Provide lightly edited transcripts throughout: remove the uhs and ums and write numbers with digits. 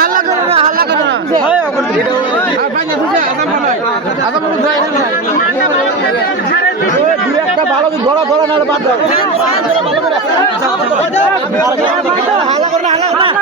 হাল্লা করো না, হাল্লা করো না। দুই একটা ভালো ধরা ধরা না বাদ দাও। হাল্লা করো না, হাল্লা করো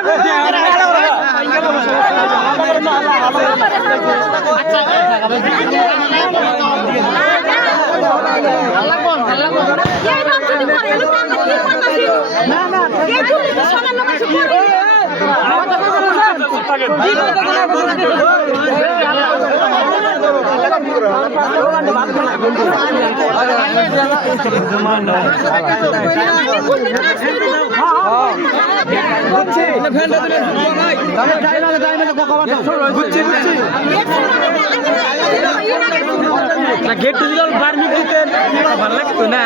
গেট পারমিট দিতে ভালো লাগতো না।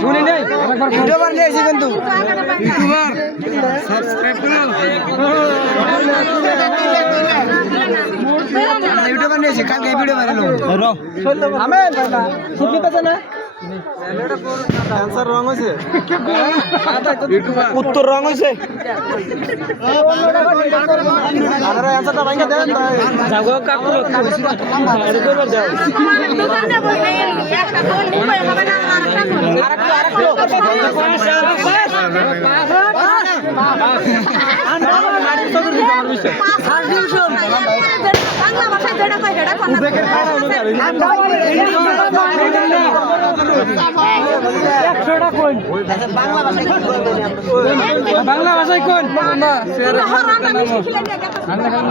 শুনি নেই ইউটিউবার নিয়ে এসে কিন্তু ইউটিউবার সাবস্ক্রাইব করো ইউটিউবার নিয়ে এসে কালকে ভিডিও বানালো আমেন শুনতে পাচ্ছ না আনসার রং হইছে উত্তর রং হইছে আরে আনসারটা ভাঙা দেন যাও কাকু আরে করব যাও দোকানে বই নাই একটা ফোন নিয়ে হবে না বাংলা ভাষায় কোন